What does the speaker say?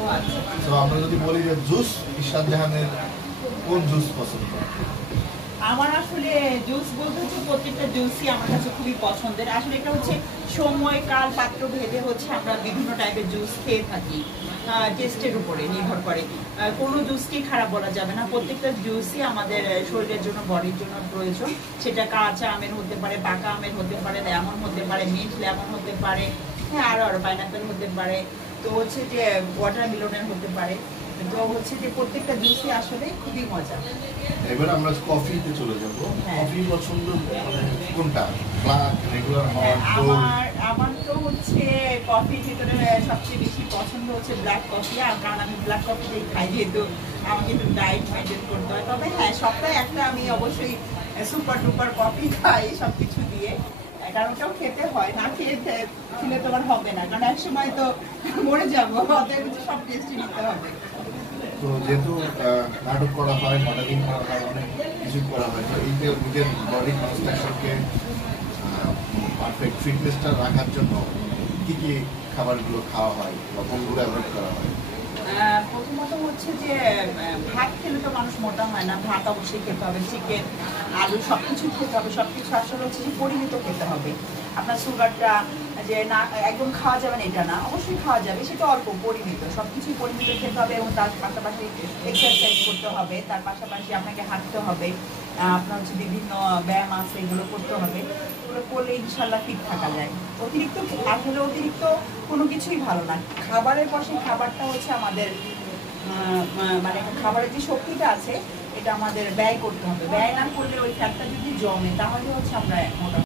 ও আচ্ছা। তো আমরা যদি বলি যে জুস, ইরশাদ জাহানের কোন জুস পছন্দ? আমার আসলে জুস বলতে হচ্ছে প্রত্যেকটা জুসই আমার কাছে খুবই পছন্দের। আসলে এটা হচ্ছে সময় কাল পাত্র ভেদে হচ্ছে আমরা বিভিন্ন টাইপের জুস খেয়ে থাকি, টেস্টের উপরে নির্ভর করে। কোনো জুসকেই খারাপ বলা যাবে না, প্রত্যেকটা জুসই আমাদের শরীরের জন্য, বডির জন্য প্রয়োজন। সেটা কাঁচা আমের হতে পারে, পাকা আমের হতে পারে, লেমন হতে পারে, মিন্ট লেমন হতে পারে, হ্যাঁ আরও পাইনাপেল হতে পারে, তো হচ্ছে যে ওয়াটারমেলনের হতে পারে। তো হচ্ছে যে প্রত্যেকটা জুসই আসলে খুবই মজা। এবার আমরা কফিতে চলে যাব। হ্যাঁ। কফি পছন্দ মানে কোনটা? Black, regular, hot, cold? আমার তো হচ্ছে কফির ভিতরে সবচেয়ে বেশি পছন্দ হচ্ছে ব্ল্যাক কফি। আর কারণ আমি ব্ল্যাক কফিটাই খাই, যেহেতু আমাকে একটু ডায়েট মেনটেন করতে হয়। তবে হ্যাঁ, সপ্তাহে একটা আমি অবশ্যই সুপার ডুপার কফি খাই সব কিছু দিয়ে, কারণ ওটাও খেতে হয়। না খেলে তো আবার হবে না, কারণ এক সময় তো মরে যাবো, অতএব সব টেস্টই নিতে হবে। তো যেহেতু নাটক করা হয়, মডেলিং করা হয়, অনেক কিছু করা হয়, তো এই যে নিজের বডি কনস্ট্রাকশনকে পারফেক্ট ফিটনেসটা রাখার জন্য কি কি খাবারগুলো খাওয়া হয় বা কোনগুলো অ্যাভয়েড করা হয়? প্রথমত হচ্ছে যে ভাত খেলে তো মানুষ মোটা হয় না, ভাত অবশ্যই খেতে হবে, চিকেন, আলু সব কিছু খেতে হবে। সব কিছু আসলে হচ্ছে যে পরিমিত খেতে হবে। আপনার সুগারটা যে না একদম খাওয়া যাবে না এটা না, অবশ্যই খাওয়া যাবে, সেটা অল্প পরিমিত। সব কিছুই পরিমিত খেতে হবে এবং তার পাশাপাশি এক্সারসাইজ করতে হবে, তার পাশাপাশি আপনাকে হাঁটতে হবে, আপনার হচ্ছে বিভিন্ন ব্যায়াম আছে, এগুলো করতে হবে। এগুলো করলে ইনশাল্লাহ ফিট থাকা যায়। অতিরিক্ত কোনো কিছুই ভালো না। খাবারের পর সেই খাবারটা হচ্ছে আমাদের মানে খাবারের যে শক্তিটা আছে এটা আমাদের ব্যয় করতে হবে। ব্যয় না করলে ওই ফ্যাটটা যদি জমে তাহলে হচ্ছে আমরা মোটা